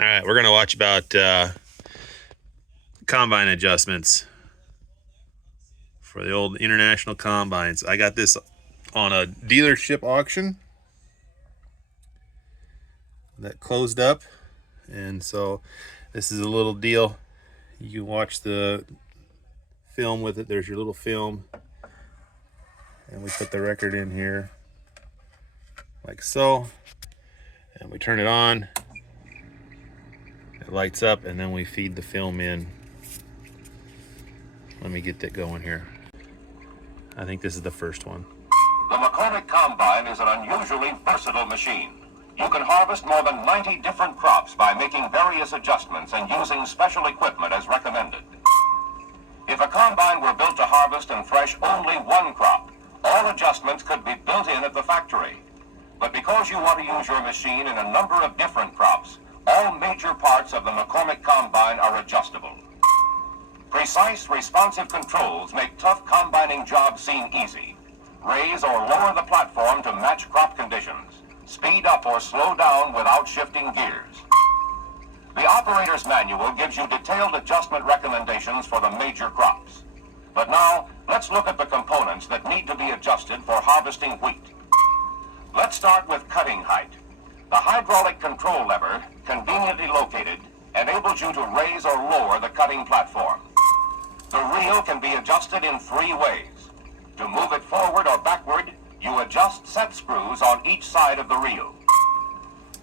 All right, we're gonna watch about combine adjustments for the old international combines. I got this on a dealership auction that closed up, and so this is a little deal. You can watch the film with it. There's your little film, and we put the record in here like so, and we turn it on. It lights up, and then we feed the film in. Let me get that going here. I think this is the first one. The McCormick Combine is an unusually versatile machine. You can harvest more than 90 different crops by making various adjustments and using special equipment as recommended. If a combine were built to harvest and thresh only one crop, all adjustments could be built in at the factory. But because you want to use your machine in a number of different crops, all major parts of the McCormick Combine are adjustable. Precise, responsive controls make tough combining jobs seem easy. Raise or lower the platform to match crop conditions. Speed up or slow down without shifting gears. The operator's manual gives you detailed adjustment recommendations for the major crops. But now, let's look at the components that need to be adjusted for harvesting wheat. Let's start with cutting height. The hydraulic control lever, conveniently located, enables you to raise or lower the cutting platform. The reel can be adjusted in 3 ways. To move it forward or backward, you adjust set screws on each side of the reel.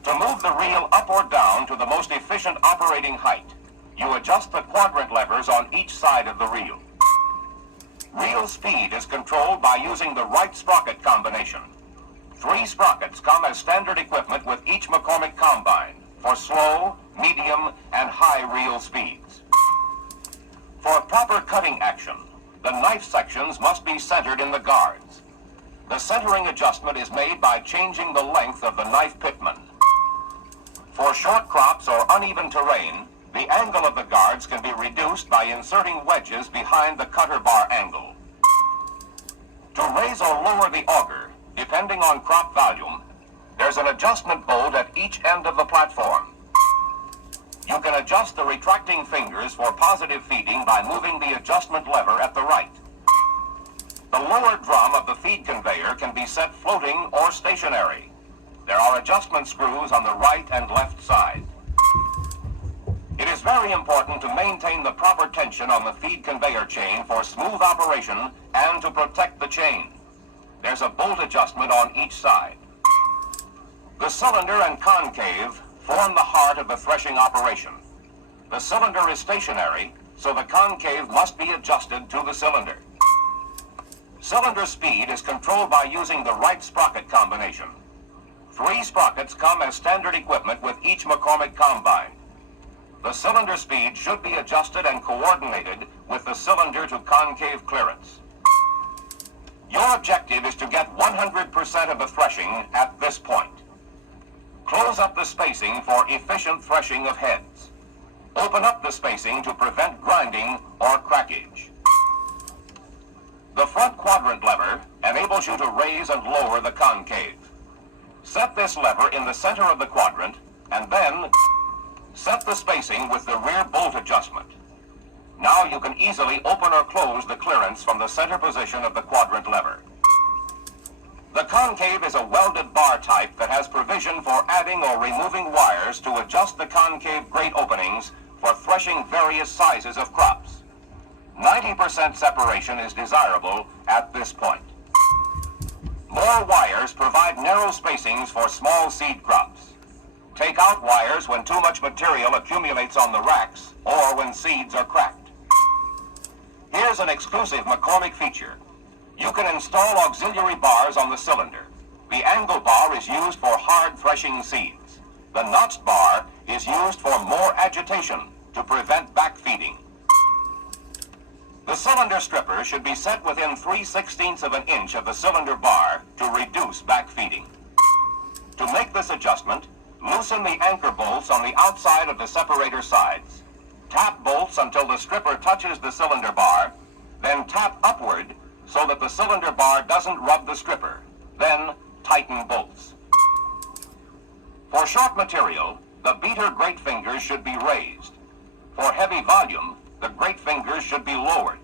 To move the reel up or down to the most efficient operating height, you adjust the quadrant levers on each side of the reel. Reel speed is controlled by using the right sprocket combination. 3 sprockets come as standard equipment with each McCormick Combine for slow, medium, and high reel speeds. For proper cutting action, the knife sections must be centered in the guards. The centering adjustment is made by changing the length of the knife pitman. For short crops or uneven terrain, the angle of the guards can be reduced by inserting wedges behind the cutter bar angle. To raise or lower the auger, depending on crop volume, there's an adjustment bolt at each end of the platform. You can adjust the retracting fingers for positive feeding by moving the adjustment lever at the right. The lower drum of the feed conveyor can be set floating or stationary. There are adjustment screws on the right and left side. It is very important to maintain the proper tension on the feed conveyor chain for smooth operation and to protect the chain. There's a bolt adjustment on each side. The cylinder and concave form the heart of the threshing operation. The cylinder is stationary, so the concave must be adjusted to the cylinder. Cylinder speed is controlled by using the right sprocket combination. 3 sprockets come as standard equipment with each McCormick Combine. The cylinder speed should be adjusted and coordinated with the cylinder to concave clearance. Your objective is to get 100% of the threshing at this point. Close up the spacing for efficient threshing of heads. Open up the spacing to prevent grinding or crackage. The front quadrant lever enables you to raise and lower the concave. Set this lever in the center of the quadrant, and then set the spacing with the rear bolt adjustment. Now you can easily open or close the clearance from the center position of the quadrant lever. The concave is a welded bar type that has provision for adding or removing wires to adjust the concave grate openings for threshing various sizes of crops. 90% separation is desirable at this point. More wires provide narrow spacings for small seed crops. Take out wires when too much material accumulates on the racks or when seeds are cracked. Here's an exclusive McCormick feature. You can install auxiliary bars on the cylinder. The angle bar is used for hard threshing seeds. The notched bar is used for more agitation to prevent backfeeding. The cylinder stripper should be set within 3/16 of an inch of the cylinder bar to reduce backfeeding. To make this adjustment, loosen the anchor bolts on the outside of the separator sides. Tap bolts until the stripper touches the cylinder bar, then tap upward so that the cylinder bar doesn't rub the stripper. Then tighten bolts. For short material, the beater great fingers should be raised. For heavy volume, the great fingers should be lowered.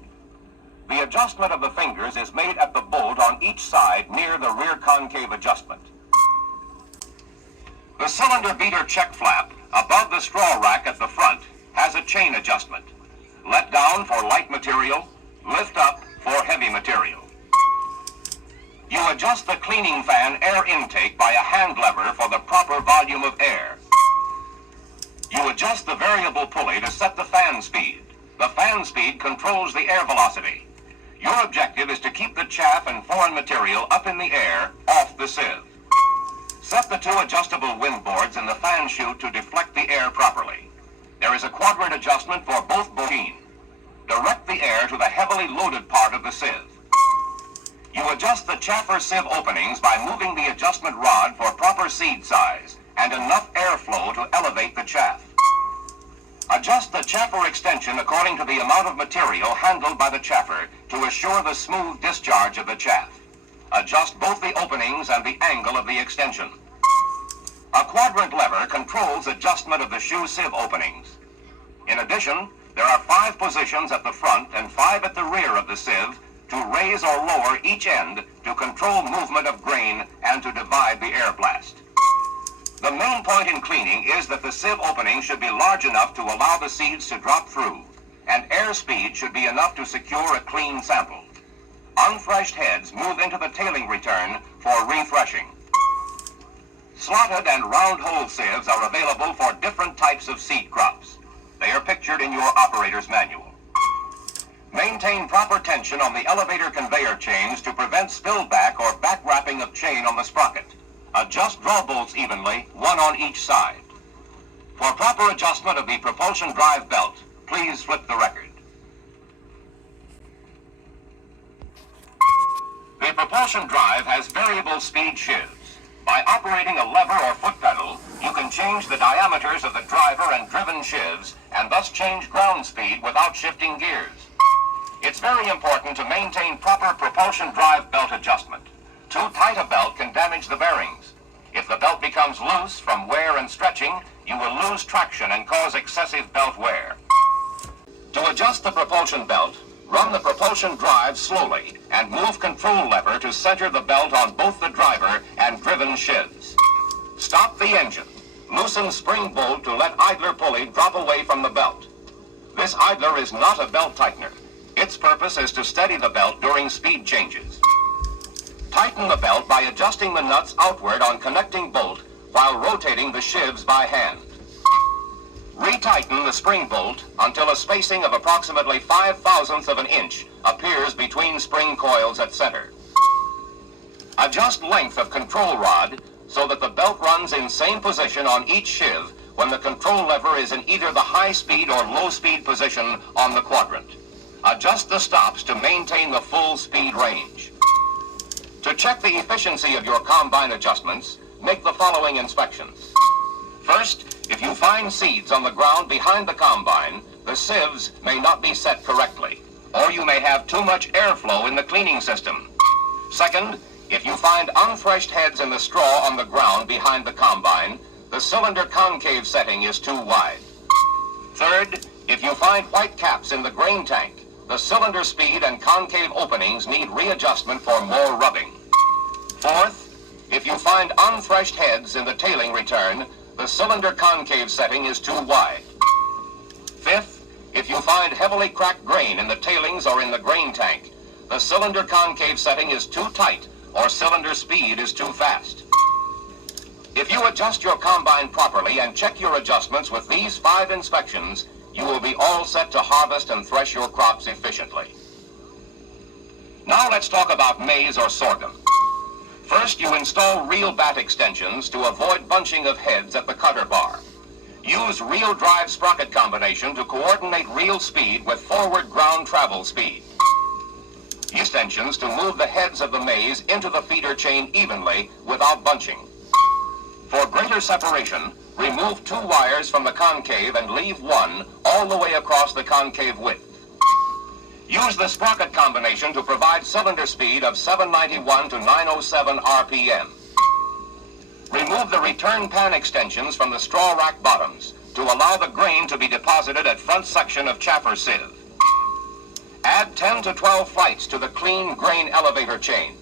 The adjustment of the fingers is made at the bolt on each side near the rear concave adjustment. The cylinder beater check flap above the straw rack at the front has a chain adjustment. Let down for light material, lift up for heavy material. You adjust the cleaning fan air intake by a hand lever for the proper volume of air. You adjust the variable pulley to set the fan speed. The fan speed controls the air velocity. Your objective is to keep the chaff and foreign material up in the air off the sieve. Set the two adjustable wind boards in the fan chute to deflect the air properly. There is a quadrant adjustment for both machines. Direct the air to the heavily loaded part of the sieve. You adjust the chaffer sieve openings by moving the adjustment rod for proper seed size and enough airflow to elevate the chaff. Adjust the chaffer extension according to the amount of material handled by the chaffer to assure the smooth discharge of the chaff. Adjust both the openings and the angle of the extension. A quadrant lever controls adjustment of the shoe sieve openings. In addition, there are 5 positions at the front and 5 at the rear of the sieve to raise or lower each end to control movement of grain and to divide the air blast. The main point in cleaning is that the sieve opening should be large enough to allow the seeds to drop through, and air speed should be enough to secure a clean sample. Unthreshed heads move into the tailing return for rethreshing. Slotted and round hole sieves are available for different types of seed crops. They are pictured in your operator's manual. Maintain proper tension on the elevator conveyor chains to prevent spillback or back wrapping of chain on the sprocket. Adjust draw bolts evenly, one on each side. For proper adjustment of the propulsion drive belt, please flip the record. The propulsion drive has variable speed sheaves. By operating a lever or foot pedal, you can change the diameters of the driver and driven sheaves and thus change ground speed without shifting gears. It's very important to maintain proper propulsion drive belt adjustment. Too tight a belt can damage the bearings. If the belt becomes loose from wear and stretching, you will lose traction and cause excessive belt wear. To adjust the propulsion belt, run the propulsion drive slowly and move control lever to center the belt on both the driver and driven sheaves. Stop the engine. Loosen spring bolt to let idler pulley drop away from the belt. This idler is not a belt tightener. Its purpose is to steady the belt during speed changes. Tighten the belt by adjusting the nuts outward on connecting bolt while rotating the sheaves by hand. Retighten the spring bolt until a spacing of approximately 5/1000ths of an inch appears between spring coils at center. Adjust length of control rod so that the belt runs in same position on each sheave when the control lever is in either the high speed or low speed position on the quadrant. Adjust the stops to maintain the full speed range. To check the efficiency of your combine adjustments, make the following inspections. First, if you find seeds on the ground behind the combine, the sieves may not be set correctly, or you may have too much airflow in the cleaning system. Second, if you find unthreshed heads in the straw on the ground behind the combine, the cylinder concave setting is too wide. Third, if you find white caps in the grain tank, the cylinder speed and concave openings need readjustment for more rubbing. Fourth, if you find unthreshed heads in the tailing return, the cylinder concave setting is too wide. Fifth, if you find heavily cracked grain in the tailings or in the grain tank, the cylinder concave setting is too tight or cylinder speed is too fast. If you adjust your combine properly and check your adjustments with these 5 inspections, you will be all set to harvest and thresh your crops efficiently. Now let's talk about maize or sorghum. First, you install reel bat extensions to avoid bunching of heads at the cutter bar. Use reel drive sprocket combination to coordinate reel speed with forward ground travel speed. Extensions to move the heads of the maize into the feeder chain evenly without bunching. For greater separation, remove 2 wires from the concave and leave 1 all the way across the concave width. Use the sprocket combination to provide cylinder speed of 791 to 907 RPM. Remove the return pan extensions from the straw rack bottoms to allow the grain to be deposited at front section of chaffer sieve. Add 10 to 12 flights to the clean grain elevator chain.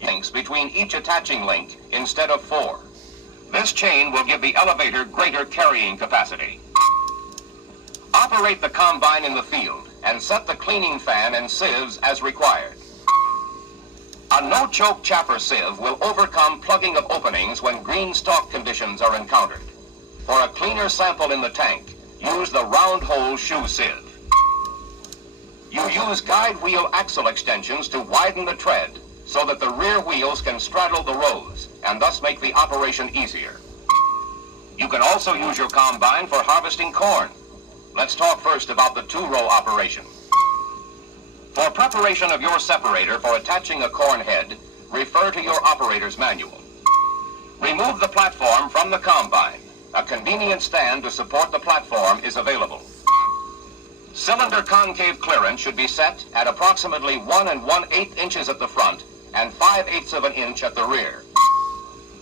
Links between each attaching link instead of 4. This chain will give the elevator greater carrying capacity. Operate the combine in the field and set the cleaning fan and sieves as required. A no-choke chaffer sieve will overcome plugging of openings when green stalk conditions are encountered. For a cleaner sample in the tank, use the round hole shoe sieve. You use guide wheel axle extensions to widen the tread so that the rear wheels can straddle the rows and thus make the operation easier. You can also use your combine for harvesting corn. Let's talk first about the 2-row operation. For preparation of your separator for attaching a corn head, refer to your operator's manual. Remove the platform from the combine. A convenient stand to support the platform is available. Cylinder concave clearance should be set at approximately 1 1/8 inches at the front and 5/8 of an inch at the rear.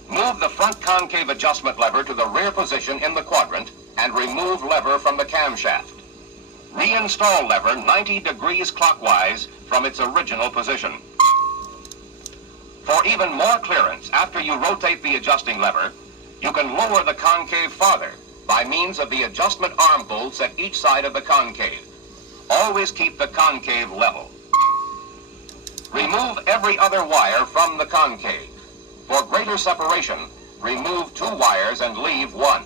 Move the front concave adjustment lever to the rear position in the quadrant and remove lever from the camshaft. Reinstall lever 90 degrees clockwise from its original position. For even more clearance after you rotate the adjusting lever, you can lower the concave farther by means of the adjustment arm bolts at each side of the concave. Always keep the concave level. Remove every other wire from the concave. For greater separation, remove 2 wires and leave 1.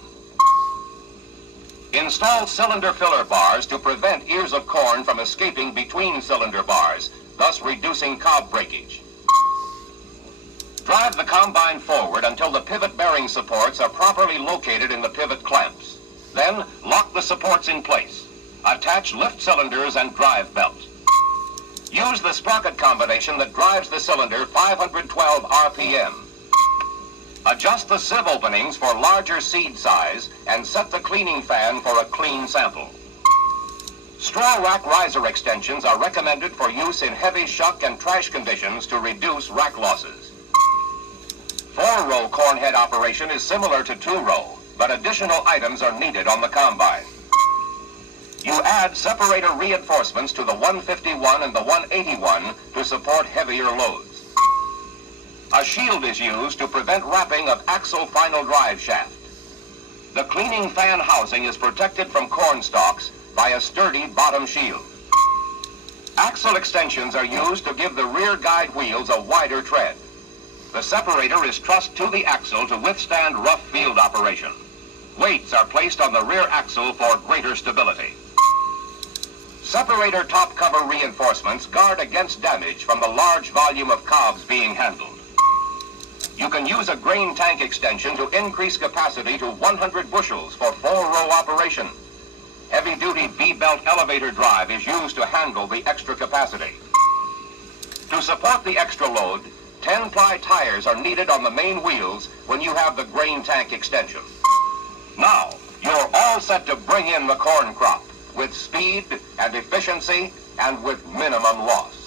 Install cylinder filler bars to prevent ears of corn from escaping between cylinder bars, thus reducing cob breakage. Drive the combine forward until the pivot bearing supports are properly located in the pivot clamps. Then lock the supports in place. Attach lift cylinders and drive belt. Use the sprocket combination that drives the cylinder 512 RPM. Adjust the sieve openings for larger seed size and set the cleaning fan for a clean sample. Straw rack riser extensions are recommended for use in heavy shuck and trash conditions to reduce rack losses. 4-row corn head operation is similar to 2-row, but additional items are needed on the combine. You add separator reinforcements to the 151 and the 181 to support heavier loads. A shield is used to prevent wrapping of axle final drive shaft. The cleaning fan housing is protected from corn stalks by a sturdy bottom shield. Axle extensions are used to give the rear guide wheels a wider tread. The separator is trussed to the axle to withstand rough field operation. Weights are placed on the rear axle for greater stability. Separator top cover reinforcements guard against damage from the large volume of cobs being handled. You can use a grain tank extension to increase capacity to 100 bushels for 4-row operation. Heavy-duty V-belt elevator drive is used to handle the extra capacity. To support the extra load, 10-ply tires are needed on the main wheels when you have the grain tank extension. Now, you're all set to bring in the corn crop with speed and efficiency and with minimum loss.